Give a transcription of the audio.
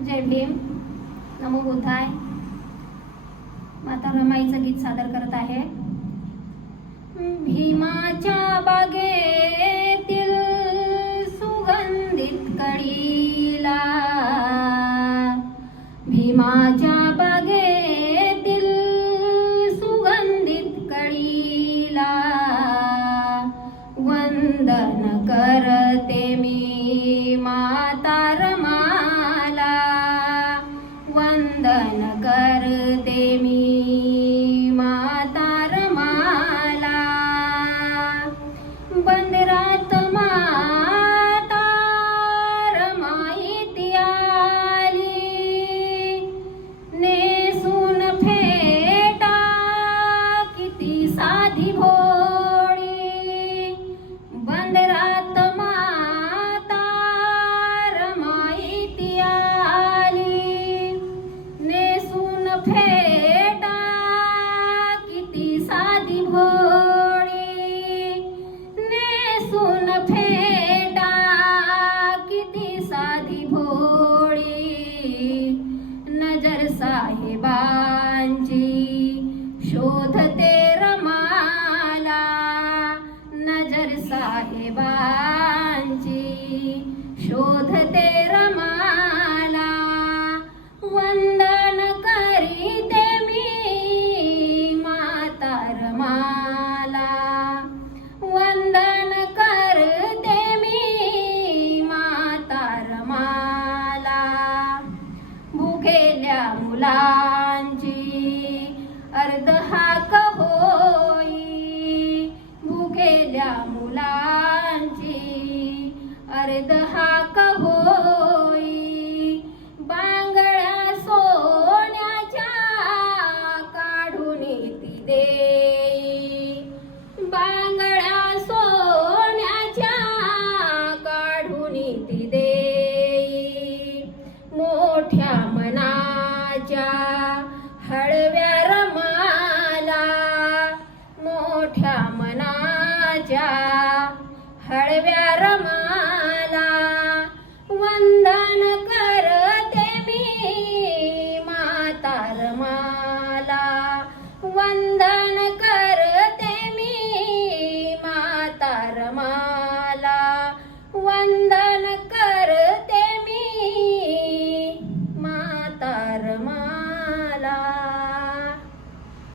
जय भीम, नमो बुद्धाय. माता रमाईचं गीत सादर करत आहे. भीमाच्या बागेतील सुगंधित कळीला, भीमाच्या बागेतील सुगंधित कळीला वंदन करते मी माता रमाला, वंदन करते मी माता रमाला. बंदरात माता रमाई ती आली, नेसून फेटा किती साधी भोळी. बंदरात माता रमाई ती आली, नेसून फेटा किती साधी भोळी. नेसून फेटा किती साधी भोळी. नजर साहेबांची शोधते रमाला, नजर साहेबांची शोधते रमाला. वंदन करीते मी माता रमाला, वंदन करते मी माता रमाला. भुकेल्या मुलांची अर्ध हाक होई, भुकेल्या मुलांची अर्ध हाक होई. बांगड्या सोन्याच्या काढून ती देई, बांगड्या सोन्याच्या काढून ती देई. मोठ्या मनाच्या हळव्या रमाला, मोठ्या मनाच्या हळव्या रमाला.